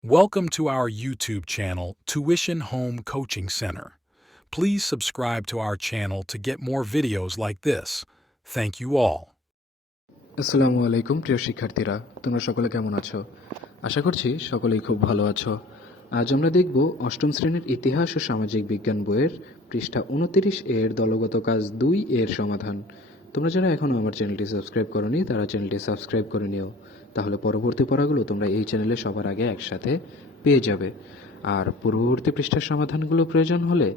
Welcome to our YouTube channel, Tuition Home Coaching Center. Please subscribe to our channel to get more videos like this. Thank you all. আসসালামু আলাইকুম প্রিয় শিক্ষার্থীরা তোমরা সকলে কেমন আছো আশা করছি সকলেই খুব ভালো আছো আজ আমরা দেখব অষ্টম শ্রেণীর ইতিহাস ও সামাজিক বিজ্ঞান বইয়ের পৃষ্ঠা উনতিরিশ এর দলগত কাজ দুই এর সমাধান তোমরা যারা এখনও আমার চ্যানেলটি সাবস্ক্রাইব করনি, তারা চ্যানেলটি সাবস্ক্রাইব করে নিও। তাহলে পরবর্তী পড়াগুলো তোমরা এই চ্যানেলে সবার আগে একসাথে পেয়ে যাবে। আর পূর্ববর্তী পৃষ্ঠার সমাধানগুলো প্রয়োজন হলে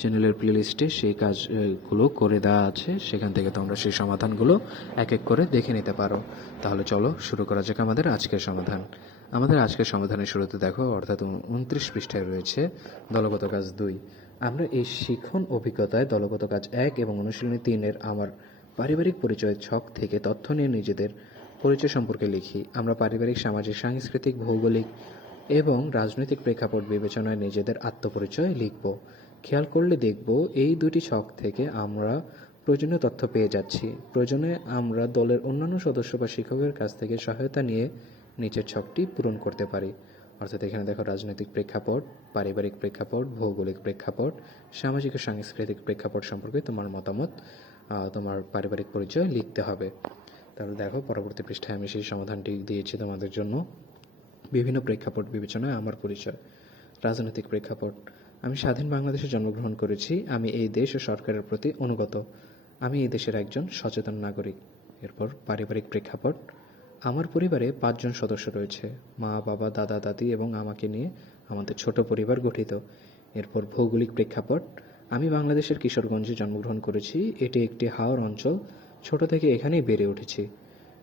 চ্যানেলের প্লেলিস্টে সেই কাজগুলো করে দেওয়া আছে। সেখান থেকে তোমরা সেই সমাধানগুলো এক এক করে দেখে নিতে পারো। তাহলে চলো শুরু করা যাক আমাদের আজকের সমাধান। আমাদের আজকের সমাধানের শুরুতে দেখো, অর্থাৎ উনত্রিশ পৃষ্ঠায় রয়েছে দলগত কাজ দুই। আমরা এই শিখন অভিজ্ঞতায় দলগত কাজ এক এবং অনুশীলনী তিনের আমার পারিবারিক পরিচয়ের ছক থেকে তথ্য নিয়ে নিজেদের পরিচয় সম্পর্কে লিখি। আমরা পারিবারিক, সামাজিক, সাংস্কৃতিক, ভৌগোলিক এবং রাজনৈতিক প্রেক্ষাপট বিবেচনায় নিজেদের আত্মপরিচয় লিখব। খেয়াল করলে দেখব, এই দুটি ছক থেকে আমরা প্রয়োজনীয় তথ্য পেয়ে যাচ্ছি। প্রয়োজনে আমরা দলের অন্যান্য সদস্য বা শিক্ষকের কাছ থেকে সহায়তা নিয়ে নিচের ছকটি পূরণ করতে পারি। অর্থাৎ এখানে দেখো, রাজনৈতিক প্রেক্ষাপট, পারিবারিক প্রেক্ষাপট, ভৌগোলিক প্রেক্ষাপট, সামাজিক ও সাংস্কৃতিক প্রেক্ষাপট সম্পর্কে তোমার মতামত তোমার পারিবারিক পরিচয় লিখতে হবে। তাহলে দেখো, পরবর্তী পৃষ্ঠায় আমি সেই সমাধানটি দিয়েছি তোমাদের জন্য। বিভিন্ন প্রেক্ষাপট বিবেচনায় আমার পরিচয়, রাজনৈতিক প্রেক্ষাপট। আমি স্বাধীন বাংলাদেশে জন্মগ্রহণ করেছি, আমি এই দেশ ও সরকারের প্রতি অনুগত। আমি এই দেশের একজন সচেতন নাগরিক। এরপর পারিবারিক প্রেক্ষাপট। আমার পরিবারে পাঁচজন সদস্য রয়েছে, মা, বাবা, দাদা, দাদি এবং আমাকে নিয়ে আমাদের ছোট পরিবার গঠিত। এরপর ভৌগোলিক প্রেক্ষাপট। আমি বাংলাদেশের কিশোরগঞ্জে জন্মগ্রহণ করেছি। এটি একটি হাওর অঞ্চল। ছোট থেকে এখানেই বেড়ে উঠেছি।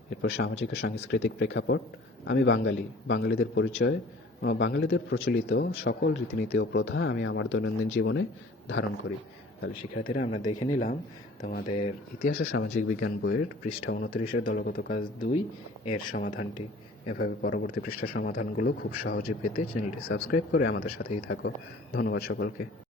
এরপর সামাজিক ও সাংস্কৃতিক প্রেক্ষাপট। আমি বাঙালি, বাঙালিদের পরিচয়। বাঙালিদের প্রচলিত সকল রীতিনীতি ও প্রথা আমি আমার দৈনন্দিন জীবনে ধারণ করি। তাহলে শিক্ষার্থীরা, আমরা দেখে নিলাম তোমাদের ইতিহাস ও সামাজিক বিজ্ঞান বইয়ের পৃষ্ঠা উনত্রিশের দলগত কাজ দুই এর সমাধানটি। এভাবে পরবর্তী পৃষ্ঠার সমাধানগুলো খুব সহজে পেতে চ্যানেলটি সাবস্ক্রাইব করে আমাদের সাথেই থাকো। ধন্যবাদ সকলকে।